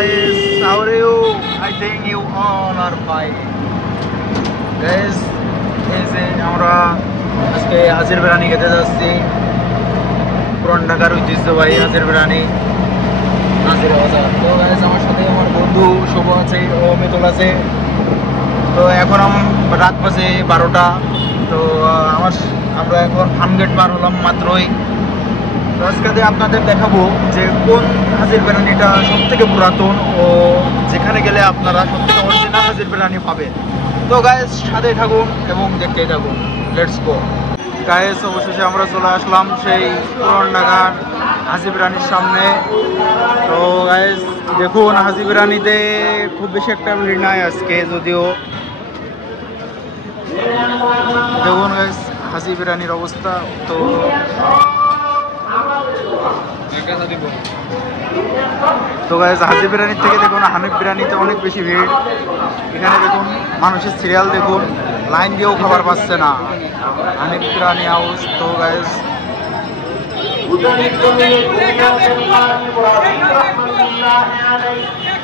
guys, how are you? I think you all are fine. Guys, এই যে আমরা আজকে হাজির বিরিয়ানি খেতে যাচ্ছি। পুরান ঢাকার ঐতিহ্যবাহী হাজির বিরিয়ানি, নাজির বাজার। তো গাইস, আমার সাথে আমার বন্ধু শুভ আছে ও মিতুল আছে। তো এখন রাত বাজে 12টা। তো আমরা এখন ফার্মগেট পার হলাম মাত্রই। তো আজকে আপনাদের দেখাবো যে কোন হাজির বিরিয়ানিটা সব থেকে পুরাতন ও যেখানে গেলে আপনারা সব থেকে অরিজিনাল হাজির বিরিয়ানি পাবেন। তো গাইস, সাথে থাকুন এবং দেখতেই থাকুন। Let's go guys. অবশেষে আমরা চলে আসলাম সেই পুরান ঢাকার হাজির বিরিয়ানির সামনে। তো গাইস দেখুন, হাজির বিরিয়ানিতে খুব বেশি একটা ভিড় নাই আজকে, যদিও দেখুন গাইস হাজির বিরিয়ানির অবস্থা। তো গাইস, হাজির বিরিয়ানির থেকে দেখুন হানিফ বিরিয়ানিতে অনেক বেশি ভিড়। এখানে দেখুন মানুষের সিরিয়াল, দেখুন লাইন দিয়েও খাবার পাচ্ছে না। হানিফ বিরিয়ানি হাউস। তো গাইস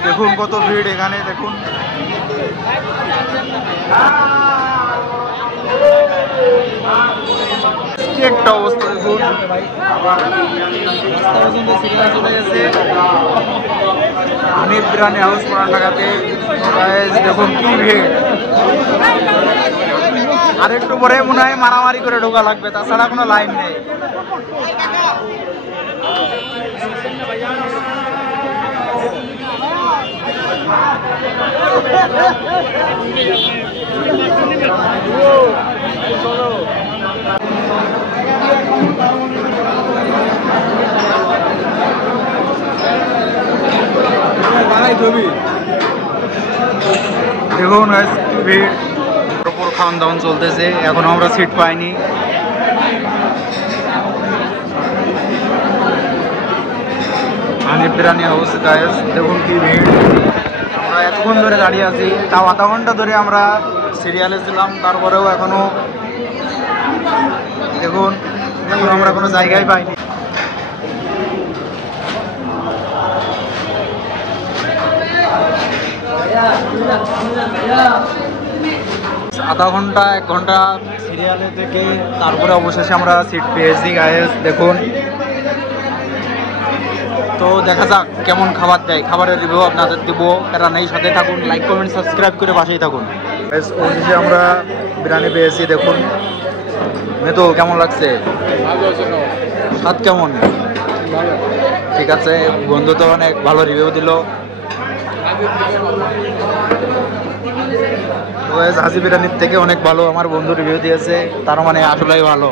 দেখুন কত ভিড় এখানে, দেখুন কি একটা অবস্থা। দেখুন চলে গেছে হানিফ বিরিয়ানি হাউস পুরান ঢাকাতে। দেখুন কি ভিড়। আর একটু পরে মনে হয় মারামারি করে ঢোকা লাগবে, তাছাড়া কোনো লাইন নেই। দেখুন ভিড়, প্রচুর খাওয়ান দাওয়ান চলতেছে। এখনো আমরা সিট পাইনি। হানিফ বিরিয়ানি হাউস গাইস, দেখুন কি ভিড়। আমরা এতক্ষণ ধরে দাঁড়িয়ে আছি, তাও আধা ঘন্টা ধরে আমরা সিরিয়ালে ছিলাম, তারপরেও এখনো দেখুন আমরা কোনো জায়গায় পাইনি। আধা ঘন্টা 1 ঘন্টা সিরিয়ালে থেকে তারপরে অবশেষে আমরা সিট পেয়েছি গাইস, দেখুন। তো দেখা যাক কেমন খাবার দেয়, খাবারের রিভিউ আপনাদের দেবো। তারা নেই, সাথে থাকুন, লাইক কমেন্ট সাবস্ক্রাইব করে পাশেই থাকুন। অবশেষে আমরা বিরিয়ানি পেয়েছি, দেখুন। মেতো কেমন লাগছে? স্বাদ কেমন? ঠিক আছে, বন্ধু তো অনেক ভালো রিভিউ দিল। হাজির বিরিয়ানির থেকে অনেক ভালো আমার বন্ধু রিভিউ দিয়েছে, তার মানে আসলেই ভালো।